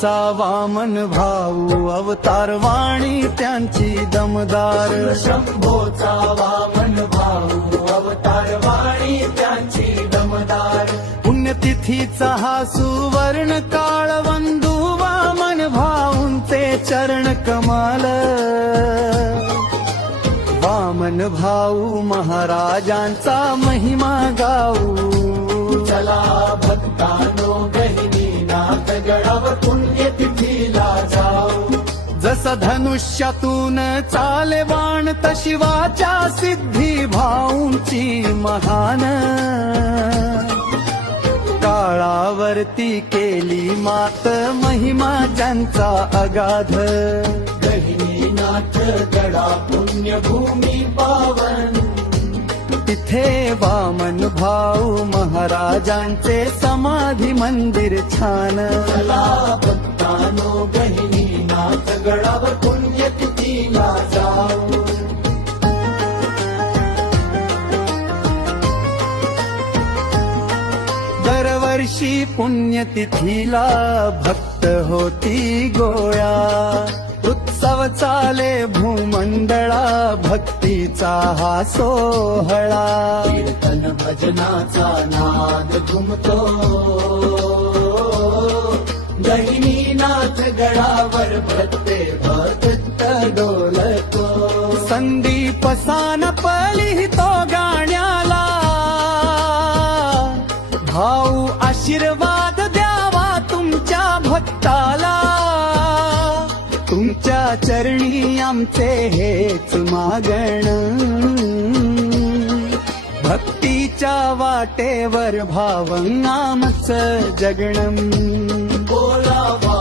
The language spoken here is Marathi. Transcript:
शंभोचा वामन भाऊ अवतार वाणी त्यांची दमदार शंभोचा वामन भाऊ अवतार वाणी त्यांची दमदार पुण्यतिथीचा हा सुवर्ण काळ वंदू वामन भाऊंचे चरण कमाल वामन भाऊ महाराजांचा महिमा गाऊ चला भक्तानो गहिनीनाथ गडावर पुण्यतिथीला जाऊ जसं धनुष्यातून चाले बाण तशी वाचा सिद्धी भाऊंची महान काळावरती केली मात महिमा ज्यांचा अगाध गहिनीनाथ गडा पुण्यभूमी पावन तिथे वामन भाऊ महाराजांचे समाधी मंदिर छान चला भक्तानो गहिनीनाथ गडावर पुण्यतिथीला जाऊ दरवर्षी पुण्यतिथीला भक्त होती गोळा उत्सव चाले भूमंडळा भक्तीचा हा सोहळा कीर्तन भजनाचा नाद घुमतो गहिनीनाथ गडावर प्रत्येक भक्त डोलतो संदीप सानपली तो गाण्याला भाऊ आशीर्वाद द्यावा तुमच्या भक्ताला तुमच्या चरणी आमचे हेच मागण भक्तीच्या वाटेवर भावं आमचं जगणं बोलावा